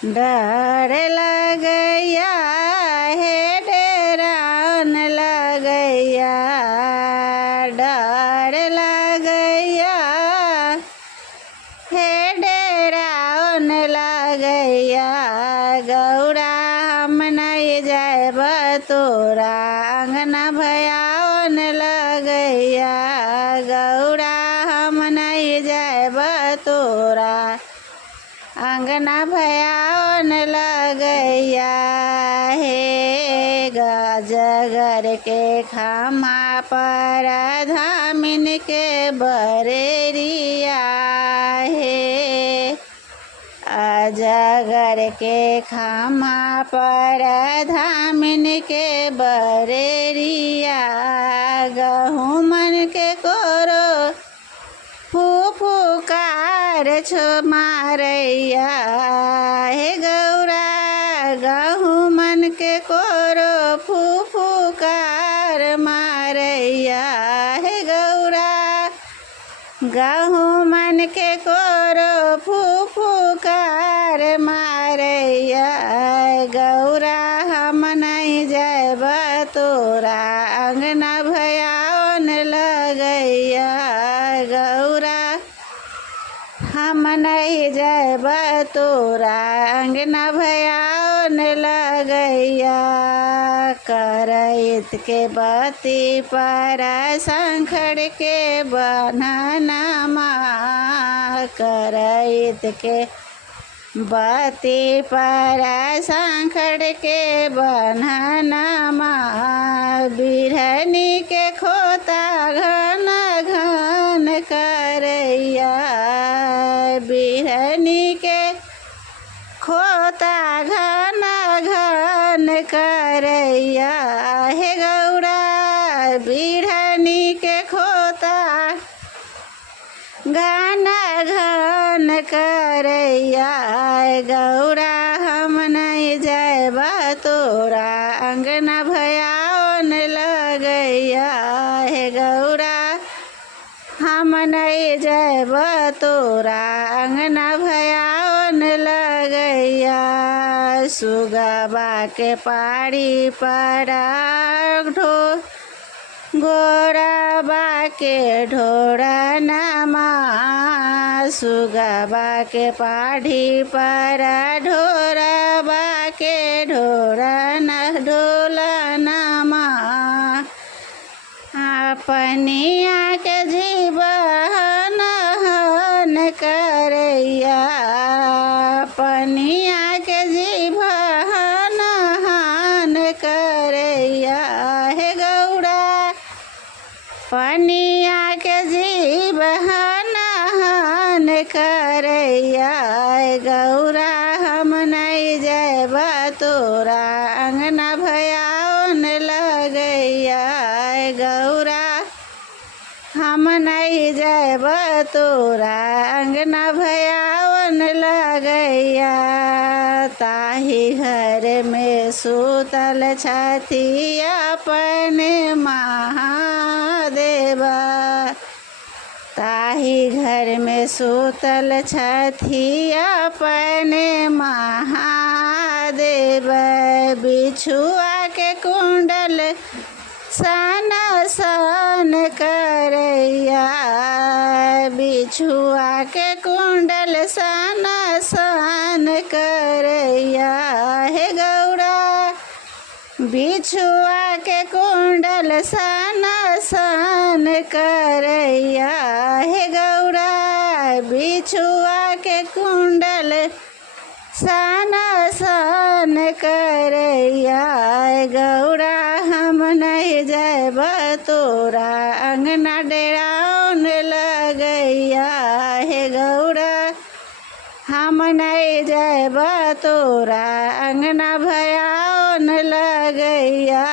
डर लगैया हे डेरान लगैया, डर लगैया हे डेरान लगैया। गौरा हम नहीं जाब तोरा अंगना भयावन लगैया, गौरा हम नहीं जाब तोरा अंगना भयावन लगैया। हे गजगर के खम्हा पर धामिन के बरेरिया, हे अजगर के खम्हा पर धामिन के बरेरिया। गहुमन के कोरो फुफुकार छो मारैया, हे गौरा गहुमन के कोरो फुफुकार मारैया, हे गौरा गहुमन के कोरो फुफुकार मारैया। गौरा हम नहीं जाब तोरा अंगना भयावन लगैया, गौरा हम नहीं जाब तोरा अंगना भयावन लगैया। करैत के बती पर संखड़ के बननमा, करैत के बती पर संखड़ के बननमा। बिरहनी के खोता घन घन करैया, बिरहनी के खोता घन घन करैया, हे गौरा बिरहनी के खोता घन घन करैया। गौरा हम नहीं जाब तोरा अंगना भयावन लगैया, हे गौरा हम नहीं जाब तोरा अंगना भयावन लगैया। सुगबा के पाड़ी पर गोरबा के ढोरनमा, सुगबा के पाड़ी पर ढोरबा के ढोलनमा। अपनिया के जीवन हन करैया, अपनिया के जीवन हन करैया, हे गौरा पनिया के जीवन हन करैया। गौरा हम नहीं जाब तोरा अंगना भयावन लगैया, गौरा हम नहीं जाब तोरा अंगना भयावन लगैया। ताही घर में सुतल छथि अपने महादेवा, ताही घर में सुतल छथि अपने महादेव। बिछुआ के कुंडल सन सन करैया, बिछुआ के कुंडल सन सन करैया, हे गौरा बिछुआ के कुंडल सन सन करैया, हे गौरा बिछुआ के कुंडल सन सन करैया। गौरा हम नहीं जाब तोरा अंगना डेरावन लगैया, हे गौरा हम नहीं जाब तोरा अंगना भयावन लगैया।